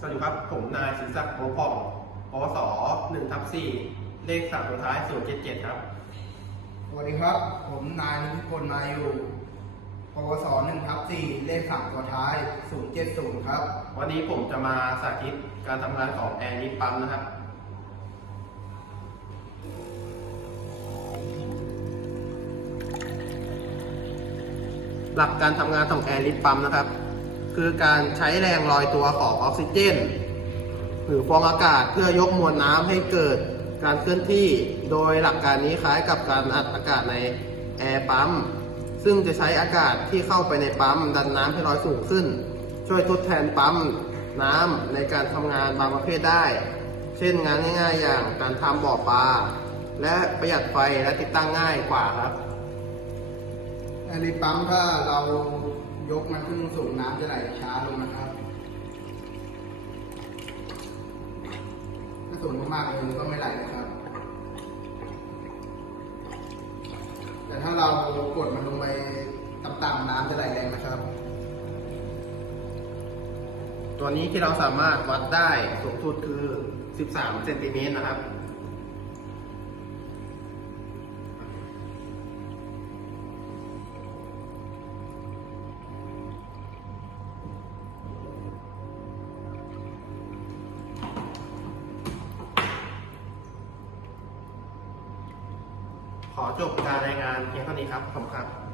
สวัสดีครับ ผมนายศิริศักดิ์โมผ่องปวส1ทับ4เลขสามตัวท้าย077ครับ สวัสดีครับ ผมนายนิติพลมาอยู่ปวสหนึ่งทับสี่เลขสามตัวท้าย070ครับ วันนี้ผมจะมาสาธิตการทำงานของแอร์ลิฟปั๊มนะครับ หลักการทำงานของแอร์ลิฟปั๊มนะครับ คือการใช้แรงลอยตัวของออกซิเจน หรือฟองอากาศเพื่อยกมวลน้ำให้เกิดการเคลื่อนที่ โดยหลักการนี้คล้ายกับการอัดอากาศในแอร์ปั๊ม ซึ่งจะใช้อากาศที่เข้าไปในปั๊ม ดันน้ำให้ลอยสูงขึ้น ช่วยทดแทนปั๊มน้ำในการทำงานบางประเภทได้ เช่นงานง่ายๆ อย่างการทำบ่อปลา และประหยัดไฟและติดตั้งง่ายกว่าครับอันนี้ปั๊มถ้าเรา ยกมันขึ้นสูงน้ำจะไหลช้าลงนะครับถ้าสูงมากๆเลยมันก็ไม่ไหลนะครับ แต่ถ้าเรากดมันลงไปต่ำๆน้ำจะไหลแรงนะครับ ตัวนี้ที่เราสามารถวัดได้สูงสุดคือ 13เซนติเมตรนะครับ ขอจบการรายงานเพียงเท่านี้ครับ ขอบคุณครับ